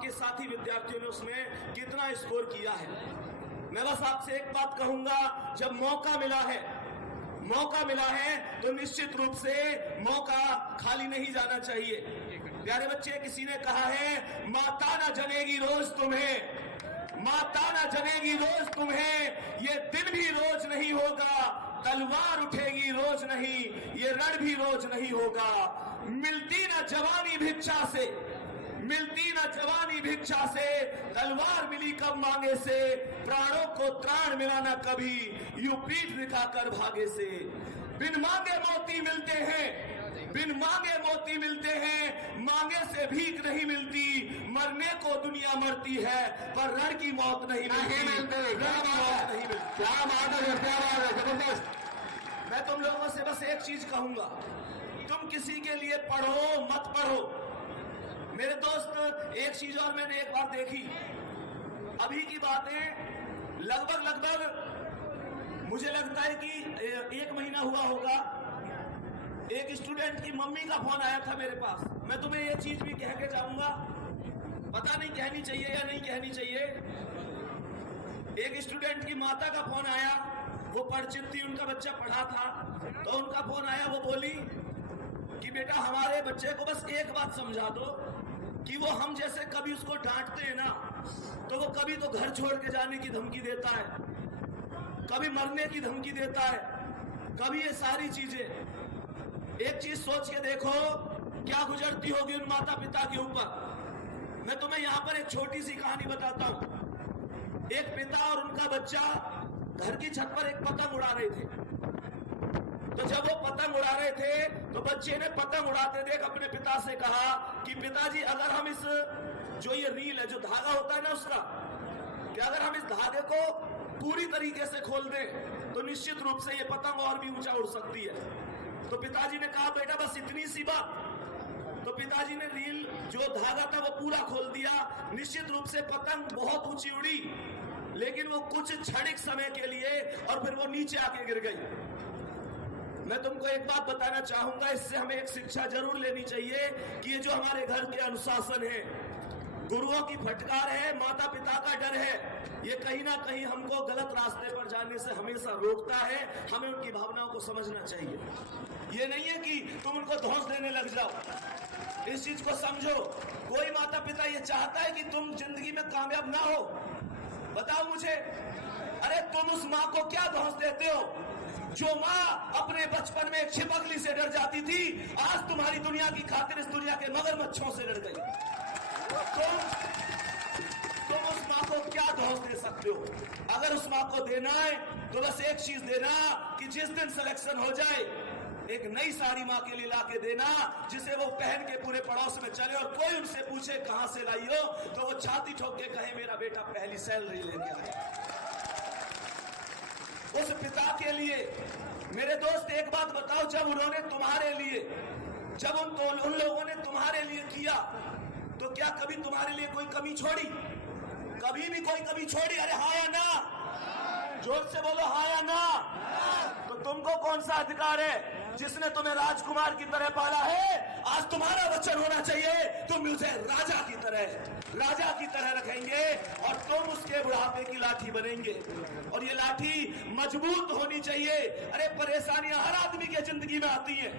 आपके साथी विद्यार्थियों ने उसमें कितना स्कोर किया है। मैं बस आपसे एक बात कहूंगा, जब मौका मिला है तो निश्चित रूप से मौका खाली नहीं जाना चाहिए। प्यारे बच्चे, किसी ने कहा है माता ना जनेगी रोज तुम्हें, माता ना जनेगी रोज तुम्हें, ये दिन भी रोज नहीं होगा, तलवार उठेगी रोज नहीं, ये रण भी रोज नहीं होगा। मिलती ना जवानी भिक्षा से, मिलती ना जवानी भिक्षा से, तलवार मिली कब मांगे से, प्राणों को त्राण मिला ना कभी, यूं पीठ दिखाकर भागे से। बिन मांगे मोती मिलते हैं, बिन मांगे मोती मिलते हैं, मांगे से भीख नहीं मिलती, मरने को दुनिया मरती है पर रण की मौत नहीं मिलती। मैं तुम लोगों से बस एक चीज कहूंगा, तुम किसी के लिए पढ़ो मत पढ़ो। मेरे दोस्त, एक चीज और मैंने एक बार देखी, अभी की बातें लगभग मुझे लगता है कि 1 महीना हुआ होगा, एक स्टूडेंट की मम्मी का फोन आया था मेरे पास। मैं तुम्हें ये चीज भी कह के जाऊंगा, पता नहीं कहनी चाहिए या नहीं कहनी चाहिए। एक स्टूडेंट की माता का फोन आया, वो परिचित थी, उनका बच्चा पढ़ा था, तो उनका फोन आया, वो बोली कि बेटा हमारे बच्चे को बस एक बात समझा दो कि वो हम जैसे कभी उसको डांटते हैं ना, तो वो कभी तो घर छोड़ के जाने की धमकी देता है, कभी मरने की धमकी देता है, कभी ये सारी चीजें। एक चीज सोच के देखो क्या गुजरती होगी उन माता पिता के ऊपर। मैं तुम्हें यहां पर एक छोटी सी कहानी बताता हूं। एक पिता और उनका बच्चा घर की छत पर एक पतंग उड़ा रहे थे। तो जब वो पतंग उड़ा रहे थे तो बच्चे ने पतंग उड़ाते देख अपने पिता से कहा कि पिताजी, अगर हम इस जो ये रील है, जो धागा होता है ना उसका, कि अगर हम इस धागे को पूरी तरीके से खोल दें तो निश्चित रूप से ये पतंग और भी ऊंचा उड़ सकती है। तो पिताजी ने कहा बेटा बस इतनी सी बात। तो पिताजी ने रील जो धागा था वो पूरा खोल दिया। निश्चित रूप से पतंग बहुत ऊंची उड़ी, लेकिन वो कुछ क्षणिक समय के लिए और फिर वो नीचे आके गिर गई। मैं तुमको एक बात बताना चाहूंगा, इससे हमें एक शिक्षा जरूर लेनी चाहिए कि ये जो हमारे घर के अनुशासन है, गुरुओं की फटकार है, माता पिता का डर है, ये कहीं ना कहीं हमको गलत रास्ते पर जाने से हमेशा रोकता है। हमें उनकी भावनाओं को समझना चाहिए। ये नहीं है कि तुम उनको धौंस देने लग जाओ, इस चीज को समझो। कोई माता पिता ये चाहता है कि तुम जिंदगी में कामयाब ना हो? बताओ मुझे। अरे तुम उस माँ को क्या धौंस देते हो जो माँ अपने बचपन में एक छिपकली से डर जाती थी, आज तुम्हारी दुनिया की खातिर इस दुनिया के मगरमच्छों से डर गई। तुम उस माँ को क्या धौंस दे सकते हो? अगर उस माँ को देना है तो बस एक चीज देना कि जिस दिन सिलेक्शन हो जाए एक नई साड़ी माँ के लिए ला के देना, जिसे वो पहन के पूरे पड़ोस में चले और कोई उनसे पूछे कहां से लाई हो तो वो छाती ठोक के कहे मेरा बेटा पहली सैलरी लेके आया। उस पिता के लिए मेरे दोस्त एक बात बताओ, जब उन्होंने तुम्हारे लिए, जब उन लोगों ने तुम्हारे लिए किया तो क्या कभी तुम्हारे लिए कोई कमी छोड़ी? कभी भी कोई कमी छोड़ी? अरे हाँ या ना? जोर से बोलो हाँ या ना। तो तुमको कौन सा अधिकार है? जिसने तुम्हें राजकुमार की तरह पाला है, आज तुम्हारा वचन होना चाहिए तुम मुझे राजा की तरह रखेंगे और तुम उसके बुढ़ापे की लाठी बनेंगे। और ये लाठी मजबूत होनी चाहिए। अरे परेशानियां हर आदमी के जिंदगी में आती हैं,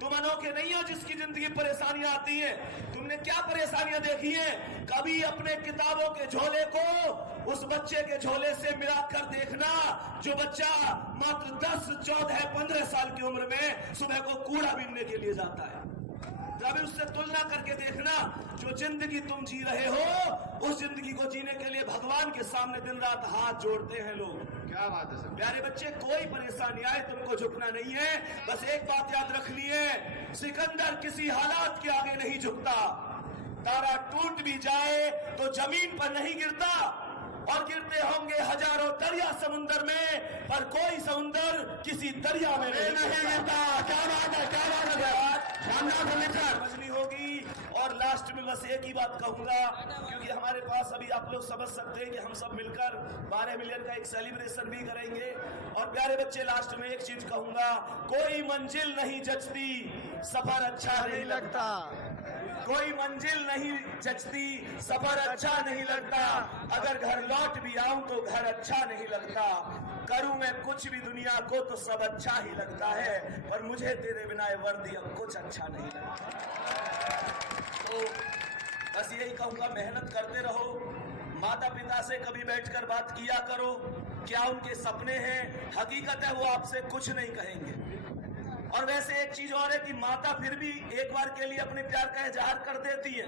तुम अनोखे नहीं हो जिसकी जिंदगी परेशानियां आती हैं। तुमने क्या परेशानियां देखी हैं? कभी अपने किताबों के झोले को उस बच्चे के झोले से मिलाकर देखना जो बच्चा मात्र 10, 14, 15 साल की उम्र में सुबह को कूड़ा बीनने के लिए जाता है। कभी उससे तुलना करके देखना, जो जिंदगी तुम जी रहे हो उस जिंदगी को जीने के लिए भगवान के सामने दिन रात हाथ जोड़ते हैं लोग। क्या बात है सर? प्यारे बच्चे, कोई परेशानी आए तुमको झुकना नहीं है। बस एक बात याद रखनी है, सिकंदर किसी हालात के आगे नहीं झुकता। तारा टूट भी जाए तो जमीन पर नहीं गिरता, और गिरते होंगे हजारों दरिया समुंदर में, पर कोई समुंदर किसी दरिया में नहीं गिरता। क्या बात है, क्या बात है, समझनी होगी। और लास्ट में बस एक ही बात कहूंगा, क्योंकि हमारे पास अभी आप लोग समझ सकते हैं कि हम सब मिलकर 12 मिलियन का एक सेलिब्रेशन भी करेंगे। और प्यारे बच्चे, लास्ट में एक चीज कहूंगा, कोई मंजिल नहीं जचती, सफर अच्छा नहीं लगता। कोई मंजिल नहीं जचती, सफर अच्छा नहीं लगता, अगर घर लौट भी आऊं तो घर अच्छा नहीं लगता, करूं मैं कुछ भी दुनिया को तो सब अच्छा ही लगता है, पर मुझे तेरे बिना वर्दी अब कुछ अच्छा नहीं लगता। तो बस यही कहूंगा, मेहनत करते रहो, माता पिता से कभी बैठकर बात किया करो, क्या उनके सपने हैं, हकीकत है वो आपसे कुछ नहीं कहेंगे। और वैसे एक चीज और है कि माता फिर भी एक बार के लिए अपने प्यार का इजहार कर देती है,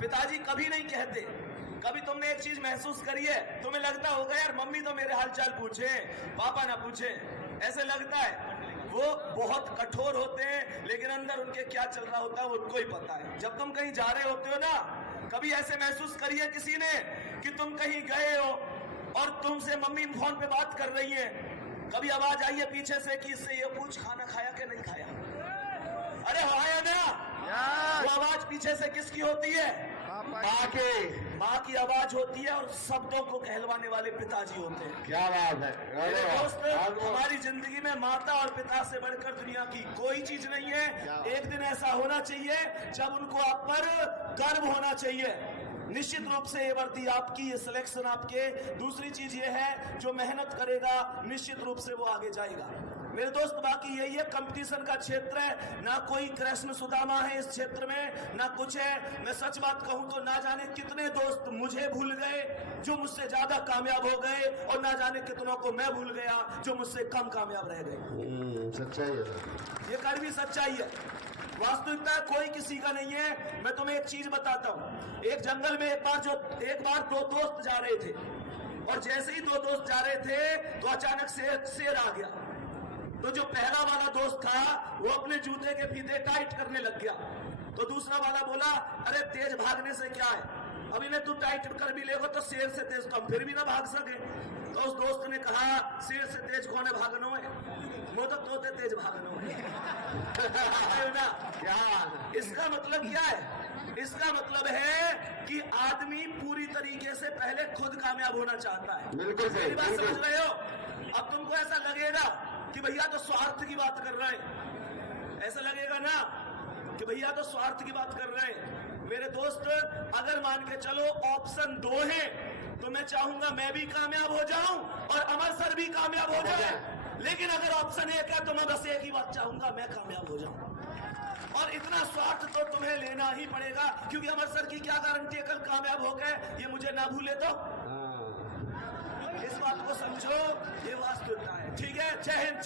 पिताजी कभी नहीं कहते। कभी तुमने एक चीज महसूस करी है, तुम्हें लगता होगा यार मम्मी तो मेरे हालचाल पूछे, पापा ना पूछे, ऐसे लगता है। वो बहुत कठोर होते हैं, लेकिन अंदर उनके क्या चल रहा होता है वो उनको ही पता है। जब तुम कहीं जा रहे होते हो ना, कभी ऐसे महसूस करिए किसी ने कि तुम कहीं गए हो और तुमसे मम्मी फोन पे बात कर रही है, कभी आवाज आई है पीछे से कि इससे ये पूछ खाना खाया कि नहीं खाया। अरे आया ना, वो आवाज पीछे से किसकी होती है? माँ की आवाज होती है, और शब्दों को कहलवाने वाले पिताजी होते हैं। क्या बात है मेरे दोस्त, हमारी जिंदगी में माता और पिता से बढ़कर दुनिया की कोई चीज नहीं है। एक दिन ऐसा होना चाहिए जब उनको आप पर गर्व होना चाहिए। निश्चित रूप से ये वर्दी आपकी, ये सिलेक्शन आपके। दूसरी चीज ये है, जो मेहनत करेगा निश्चित रूप से वो आगे जाएगा। मेरे दोस्त, बाकी यही है, कंपटीशन का क्षेत्र है, ना कोई कृष्ण सुदामा है इस क्षेत्र में, ना कुछ है। मैं सच बात कहूं तो ना जाने कितने दोस्त मुझे भूल गए जो मुझसे ज्यादा कामयाब हो गए, और ना जाने कितनों को मैं भूल गया जो मुझसे कम कामयाब रह गए। सच्चाई है, ये कड़वी सच्चाई है, वास्तविकता है, कोई किसी का नहीं है। मैं तुम्हें एक चीज बताता हूँ, एक जंगल में एक बार दो दोस्त जा रहे थे, और जैसे ही दो दोस्त जा रहे थे तो अचानक से शेर आ गया। तो जो पहला वाला दोस्त था वो अपने जूते के फीते टाइट करने लग गया, तो दूसरा वाला बोला, अरे तेज भागने से क्या है, अब इन्हें तू टाइट कर भी लेगा तो शेर से तेज तो हम फिर भी ना भाग सके। तो उस दोस्त ने कहा, शेर से तेज कौन है भागनो है, वो तो तोते तेज भागनो है। इसका मतलब क्या है? इसका मतलब है कि आदमी पूरी तरीके से पहले खुद कामयाब होना चाहता है। बिल्कुल सही, मेरी बात समझ रहे हो? अब तुमको ऐसा लगेगा कि भैया तो स्वार्थ की बात कर रहे हैं, ऐसा लगेगा ना कि भैया तो स्वार्थ की बात कर रहे हैं। मेरे दोस्त, अगर मान के चलो ऑप्शन 2 है तो मैं चाहूंगा मैं भी कामयाब हो जाऊं और अमर सर भी कामयाब हो जाए, लेकिन अगर ऑप्शन 1 है तो मैं बस एक ही बात चाहूंगा, मैं कामयाब हो जाऊं। और इतना स्वार्थ तो तुम्हें लेना ही पड़ेगा, क्योंकि अमर सर की क्या गारंटी है कल कामयाब हो गए, ये मुझे ना भूले तो। इस बात को समझो, ये वास्तविकता है। ठीक है, जय हिंद।